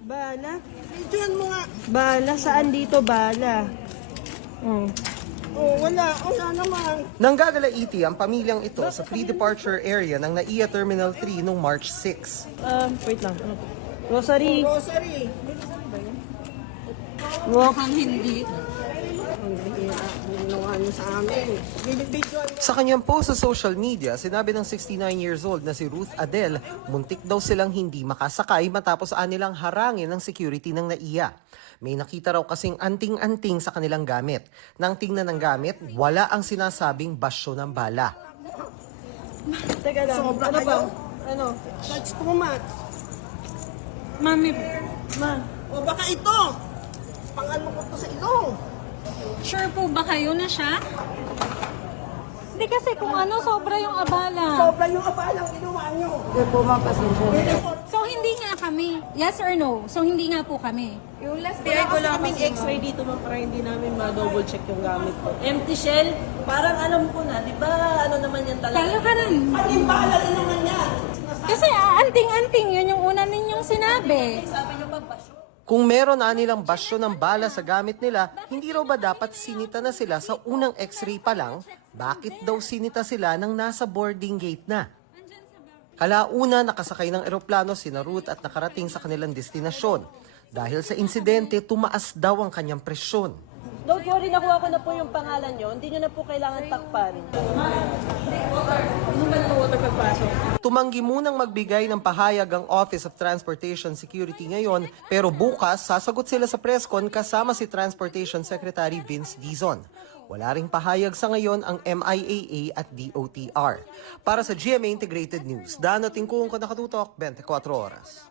Bala? Videoan mo nga. Bala? Saan dito bala? Oh, wala. Wala naman. Nanggagalaiti ang pamilyang ito sa pre-departure area ng NAIA Terminal 3 noong March 6. Wait lang. Grocery. Grocery. Mukhang Hindi. Ang hihira. Ginawa niyo sa amin. Videoan mo. Sa kanyang post sa social media, sinabi ng 69 years old na si Ruth Adele, muntik daw silang hindi makasakay matapos anilang harangin ng security ng NAIA. May nakita raw kasing anting-anting sa kanilang gamit. Nang tingnan ng gamit, wala ang sinasabing basyo ng bala. Teka lang. Sobra Ano kayo. ba? Ano? That's too much. Mami, Ma. O baka ito. Pang-ano ko to sa ilong. sure po ba kayo na siya? Hindi kasi kung ano, sobra yung abala. Sobra yung abalang ginawa niyo. Hindi po mapasensya. So, hindi nga kami. Yes or no? So, hindi nga po kami. Yung last day ko lang kaming x-ray dito ma'am para hindi namin ma-double check yung gamit ko. Empty shell, parang alam ko na, di ba ano naman yan talaga? Tayo ka rin. Panimbala rin naman yan. Kasi anting-anting, yun yung una ninyong sinabi. Sabi niyo pa basyo. Kung meron na nilang basyo ng bala sa gamit nila, hindi raw ba dapat sinita na sila sa unang x-ray pa lang? Bakit daw sinita sila nang nasa boarding gate na? Kalauna nakasakay ng eroplano sina Ruth at nakarating sa kanilang destinasyon. Dahil sa insidente, tumaas daw ang kanyang presyon. Don't worry, nakuha ko na po yung pangalan nyo. Hindi nyo na po kailangan takpan. Tumanggi munang magbigay ng pahayag ang Office of Transportation Security ngayon, pero bukas sasagot sila sa presscon kasama si Transportation Secretary Vince Dizon. Wala ring pahayag sa ngayon ang MIAA at DOTR. Para sa GMA Integrated News, Dano Tingkung, Nakatutok, 24 Oras.